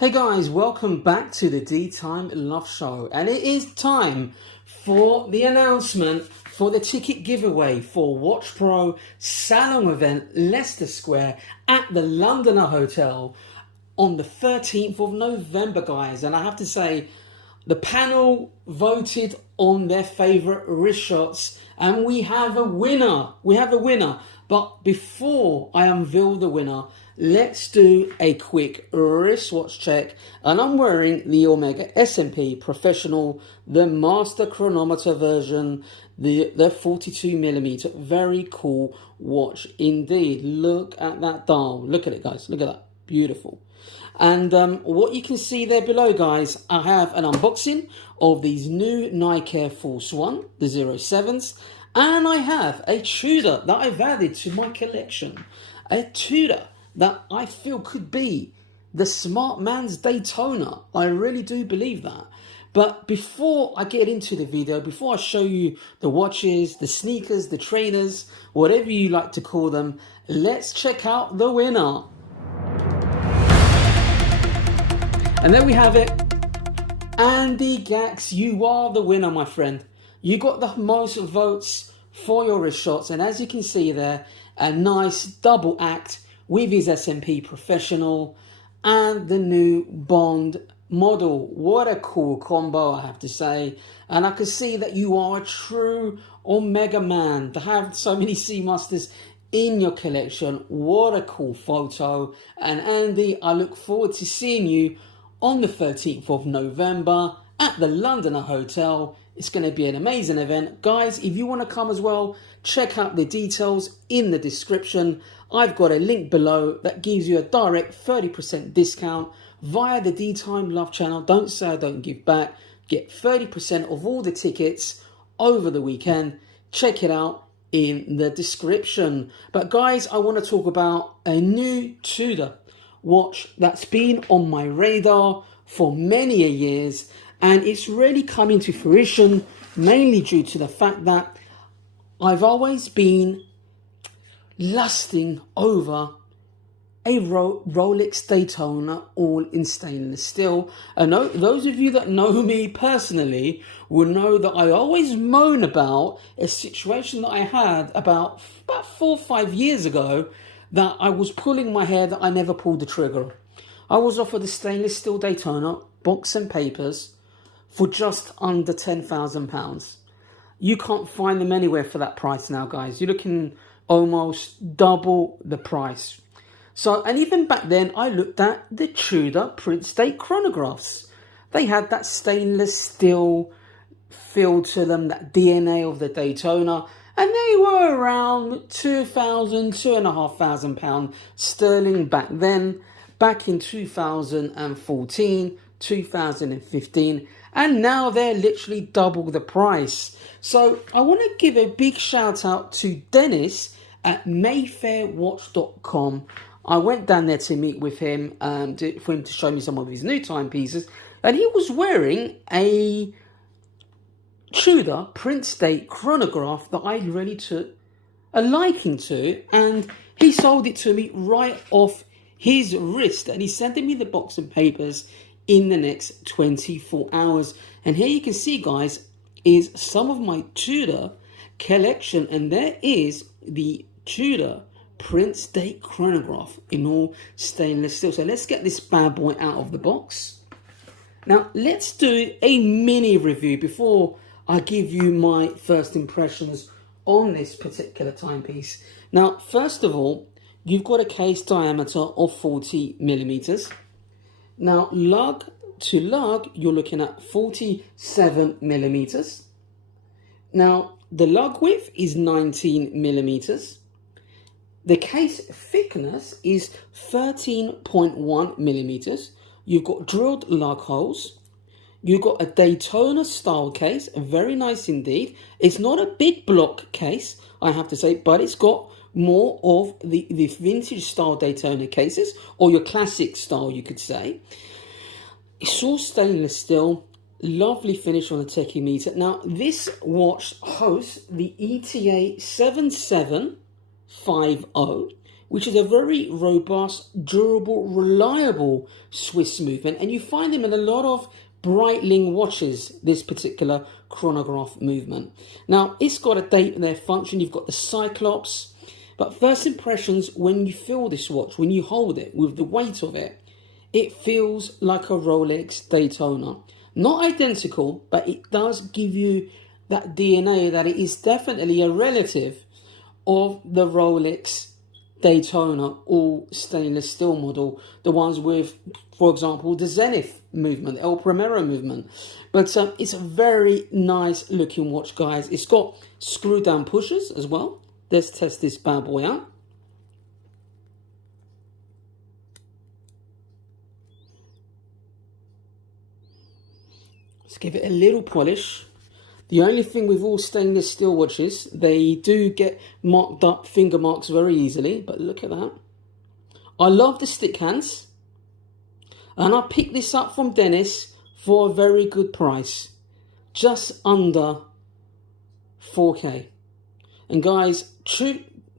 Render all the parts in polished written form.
Hey guys, welcome back to the D-Time Love Show, and it is time for the announcement for the ticket giveaway for WatchPro Salon event Leicester Square at the Londoner Hotel on the 13th of November, guys. And I have to say, the panel voted on their favourite wrist shots, and we have a winner. But before I unveil the winner, let's do a quick wristwatch check. And I'm wearing the Omega S&P Professional, the Master Chronometer version, the 42mm. Very cool watch indeed. Look at that dial. Look at it, guys. Look at that. Beautiful. And what you can see there below, guys, I have an unboxing of these new Nike Air Force One, the 07s. And I have a Tudor that I've added to my collection. A Tudor that I feel could be the smart man's Daytona. I really do believe that. But before I get into the video, before I show you the watches, the sneakers, the trainers, whatever you like to call them, let's check out the winner. And there we have it. Andy Gax, you are the winner, my friend. You got the most votes for your wrist shots, and as you can see there, a nice double act with his S&P Professional and the new Bond model. What a cool combo, I have to say. And I can see that you are a true Omega man to have so many Seamasters in your collection. What a cool photo. And Andy, I look forward to seeing you on the 13th of November at the Londoner Hotel. It's going to be an amazing event. Guys, if you want to come as well, check out the details in the description. I've got a link below that gives you a direct 30% discount via the D-Time Love channel. Don't say I don't give back. Get 30% of all the tickets over the weekend. Check it out in the description. But guys, I want to talk about a new Tudor watch that's been on my radar for many a years, and it's really coming to fruition mainly due to the fact that I've always been lusting over a Rolex Daytona, all in stainless steel. And those of you that know me personally will know that I always moan about a situation that I had about 4 or 5 years ago, that I was pulling my hair that I never pulled the trigger. I was offered a stainless steel Daytona, box and papers, for just under £10,000. You can't find them anywhere for that price now, guys. You're looking almost double the price. So, and even back then, I looked at the Tudor Prince Date chronographs. They had that stainless steel feel to them, that DNA of the Daytona, and they were around £2,000, £2,500 sterling back then, back in 2014, 2015, and now they're literally double the price. So I want to give a big shout out to Dennis at mayfairwatch.com. I went down there to meet with him for him to show me some of his new timepieces, and he was wearing a Tudor Prince Date chronograph that I really took a liking to, and he sold it to me right off his wrist, and he's sending me the box and papers in the next 24 hours. And here you can see, guys, is some of my Tudor collection, and there is the Tudor Prince Date chronograph in all stainless steel. So let's get this bad boy out of the box. Now let's do a mini review before I give you my first impressions on this particular timepiece. Now, first of all, you've got a case diameter of 40mm. Now, lug to lug, you're looking at 47mm. Now, the lug width is 19mm. The case thickness is 13.1mm. You've got drilled lug holes. You've got a Daytona style case, very nice indeed. It's not a big block case, I have to say, but it's got more of the vintage style Daytona cases, or your classic style, you could say. It's all stainless steel, lovely finish on the tachymeter. Now, this watch hosts the ETA 7750, which is a very robust, durable, reliable Swiss movement. And you find them in a lot of Breitling watches, this particular chronograph movement. Now, it's got a date in their function. You've got the Cyclops. But first impressions, when you feel this watch, when you hold it with the weight of it, it feels like a Rolex Daytona. Not identical, but it does give you that DNA that it is definitely a relative of the Rolex Daytona all stainless steel model, the ones with, for example, the Zenith movement, El Primero movement. But it's a very nice looking watch, guys. It's got screw down pushers as well. Let's test this bad boy out. Let's give it a little polish. The only thing with all stainless steel watches, they do get marked up, finger marks very easily. But look at that. I love the stick hands. And I picked this up from Dennis for a very good price. Just under 4K. And guys,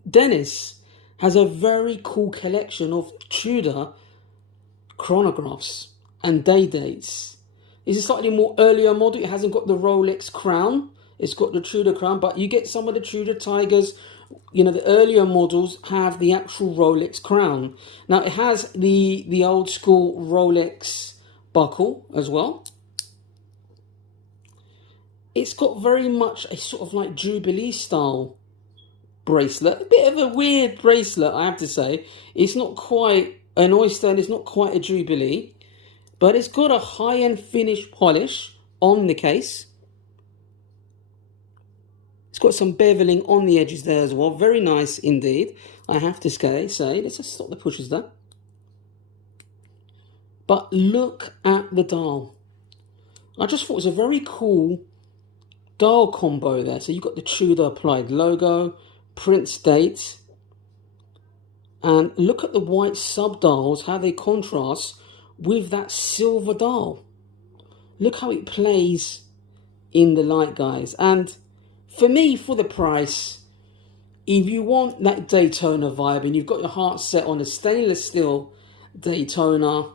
Dennis has a very cool collection of Tudor chronographs and day dates. It's a slightly more earlier model. It hasn't got the Rolex crown. It's got the Tudor crown, but you get some of the Tudor Tigers. You know, the earlier models have the actual Rolex crown. Now, it has the old school Rolex buckle as well. It's got very much a sort of like Jubilee style bracelet. A bit of a weird bracelet, I have to say. It's not quite an oyster and it's not quite a Jubilee. But it's got a high-end finish polish on the case. It's got some beveling on the edges there as well. Very nice indeed, I have to say. Let's just stop the pushes there. But look at the dial. I just thought it was a very cool dial combo there. So you've got the Tudor applied logo, Prince date. And look at the white sub-dials, how they contrast with that silver dial. Look how it plays in the light, guys. And for me, for the price, if you want that Daytona vibe and you've got your heart set on a stainless steel Daytona,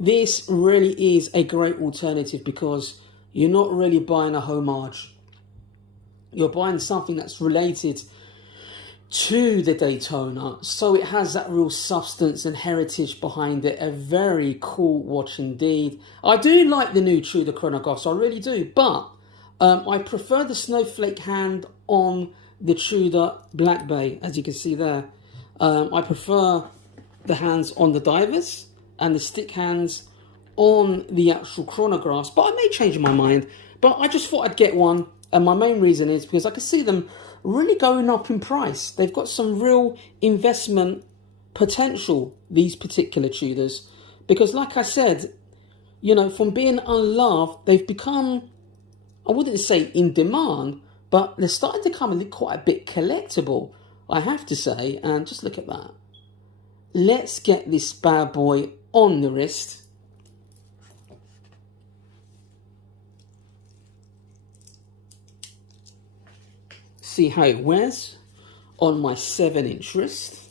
this really is a great alternative because you're not really buying a homage. You're buying something that's related to the Daytona, so it has that real substance and heritage behind it. A very cool watch indeed. I do like the new Tudor chronographs, I really do, but I prefer the snowflake hand on the Tudor Black Bay, as you can see there. I prefer the hands on the divers and the stick hands on the actual chronographs, but I may change my mind. But I just thought I'd get one, and my main reason is because I can see them really going up in price. They've got some real investment potential, these particular Tudors, because like I said, you know, from being unloved, they've become, I wouldn't say in demand, but they're starting to become quite a bit collectible, I have to say. And just look at that. Let's get this bad boy on the wrist. See how it wears on my 7-inch wrist.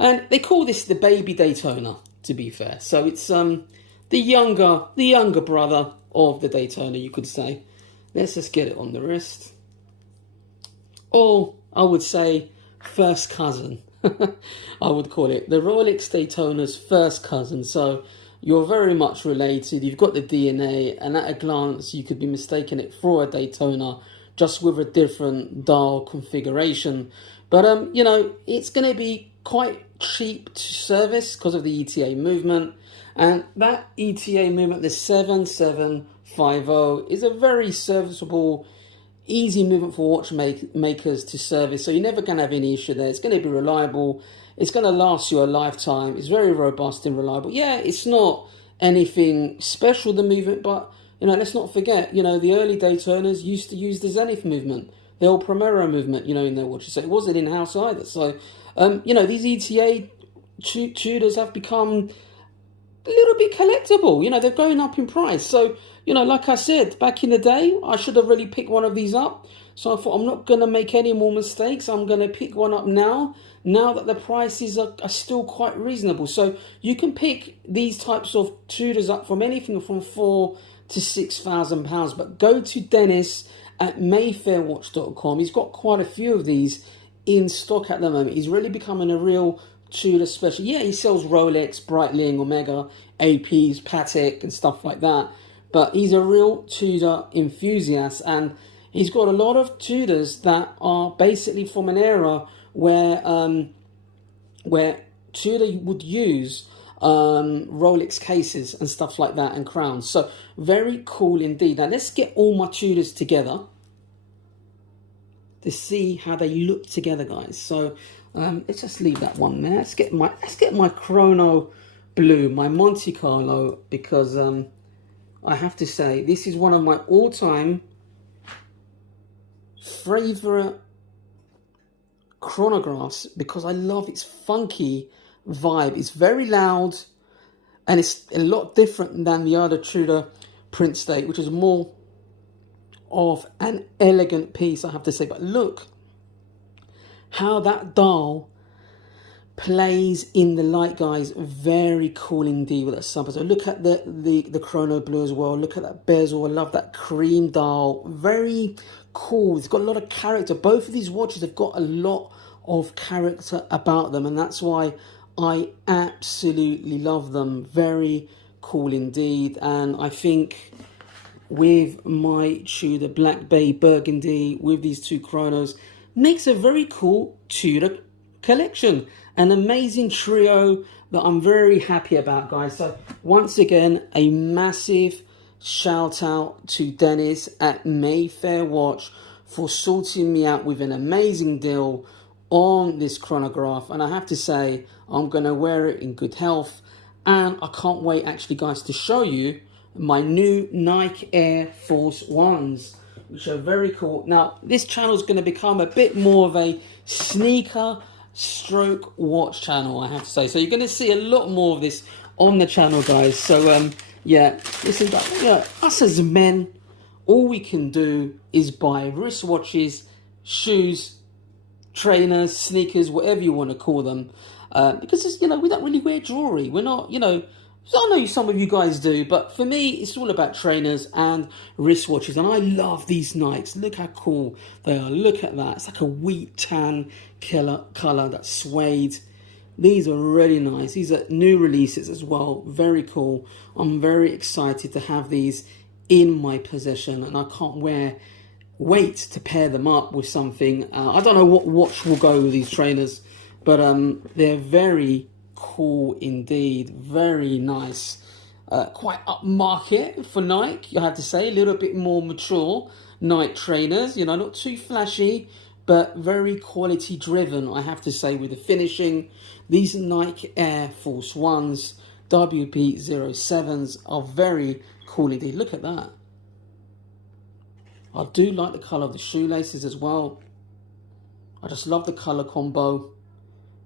And they call this the baby Daytona, to be fair. So it's the younger brother of the Daytona, you could say. Let's just get it on the wrist. Or I would say first cousin. I would call it the Rolex Daytona's first cousin. So you're very much related. You've got the DNA, and at a glance you could be mistaken it for a Daytona, just with a different dial configuration. But you know, it's going to be quite cheap to service because of the ETA movement, and that ETA movement, the 7750, is a very serviceable, easy movement for watchmakers to service. So you're never going to have any issue there. It's going to be reliable. It's going to last you a lifetime. It's very robust and reliable. Yeah, it's not anything special, the movement, but you know, let's not forget, you know, the early Daytonas used to use the Zenith movement, the El Primero movement, you know, in their watches. So it wasn't in-house either. So, you know, these ETA Tudors have become a little bit collectible. You know, they're going up in price. So, you know, like I said, back in the day, I should have really picked one of these up. So I thought, I'm not going to make any more mistakes. I'm going to pick one up now that the prices are still quite reasonable. So you can pick these types of Tudors up from anything from £4,000 to £6,000. But go to Dennis at mayfairwatch.com. He's got quite a few of these in stock at the moment. He's really becoming a real Tudor special. Yeah, he sells Rolex, Breitling, Omega, APs, Patek and stuff like that. But he's a real Tudor enthusiast, and he's got a lot of Tudors that are basically from an era where Tudor would use Rolex cases and stuff like that and crowns. So very cool indeed. Now let's get all my Tudors together to see how they look together, guys. So let's just leave that one there. Let's get my Chrono Blue, my Monte Carlo, because I have to say this is one of my all-time favorite chronographs because I love its funky vibe. It's very loud and it's a lot different than the other Tudor Prince Date, which is more of an elegant piece, I have to say. But look how that dial plays in the light, guys. Very cool indeed with that sunburst. So look at the Chrono Blue as well. Look at that bezel. I love that cream dial. Very cool. It's got a lot of character. Both of these watches have got a lot of character about them, and that's why I absolutely love them. Very cool indeed. And I think with my Tudor Black Bay Burgundy, with these two chronos, makes a very cool Tudor collection. An amazing trio that I'm very happy about, guys. So once again, a massive shout out to Dennis at Mayfair Watch for sorting me out with an amazing deal on this chronograph. And I have to say, I'm going to wear it in good health. And I can't wait actually, guys, to show you my new Nike Air Force Ones, which are very cool. Now, this channel is going to become a bit more of a sneaker stroke watch channel, I have to say. So you're going to see a lot more of this on the channel, guys. So yeah, listen, yeah, us as men, all we can do is buy wristwatches, shoes, trainers, sneakers, whatever you want to call them, because it's, you know, we don't really wear jewelry. We're not, you know, I know some of you guys do, but for me, it's all about trainers and wristwatches. And I love these Nikes. Look how cool they are. Look at that. It's like a wheat tan colour, that suede. These are really nice. These are new releases as well. Very cool. I'm very excited to have these in my possession, and I can't wait to pair them up with something. I don't know what watch will go with these trainers, but they're very cool indeed. Very nice. Quite upmarket for Nike, I have to say. A little bit more mature Nike trainers, you know, not too flashy, but very quality driven, I have to say, with the finishing. These Nike Air Force Ones WP07s are very cool indeed. Look at that. I do like the colour of the shoelaces as well. I just love the colour combo.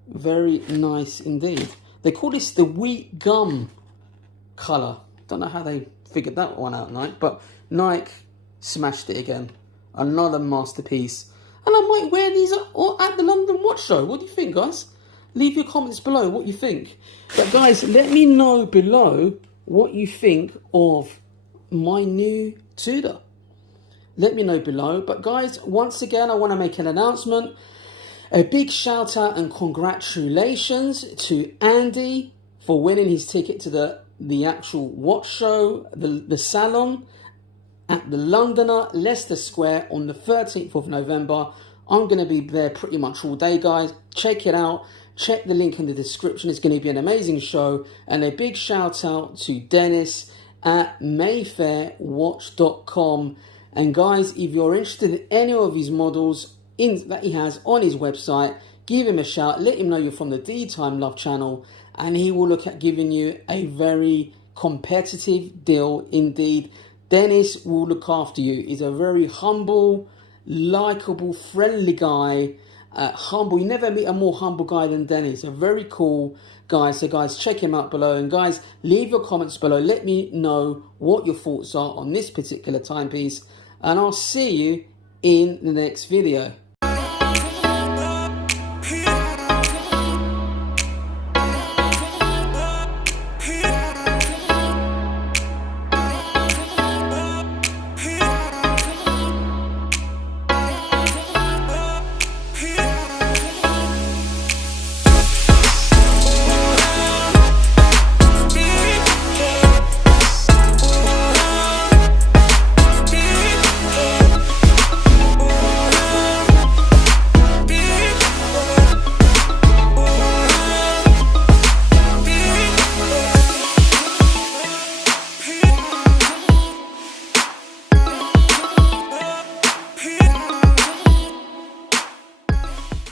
Very nice indeed. They call this the wheat gum colour. Don't know how they figured that one out, Nike, but Nike smashed it again. Another masterpiece. And I might wear these at the London Watch Show. What do you think, guys? Leave your comments below what you think. But guys, let me know below what you think of my new Tudor. Let me know below. But guys, once again, I want to make an announcement. A big shout out and congratulations to Andy for winning his ticket to the actual watch show, the Salon at the Londoner, Leicester Square on the 13th of November. I'm going to be there pretty much all day, guys. Check it out. Check the link in the description. It's going to be an amazing show. And a big shout out to Dennis at mayfairwatch.com. And guys, if you're interested in any of his models that he has on his website, give him a shout. Let him know you're from the Deetimelovechannel, and he will look at giving you a very competitive deal indeed. Dennis will look after you. He's a very humble, likable, friendly guy, humble. You never meet a more humble guy than Denny. He's a very cool guy. So guys, check him out below. And guys, leave your comments below. Let me know what your thoughts are on this particular timepiece. And I'll see you in the next video.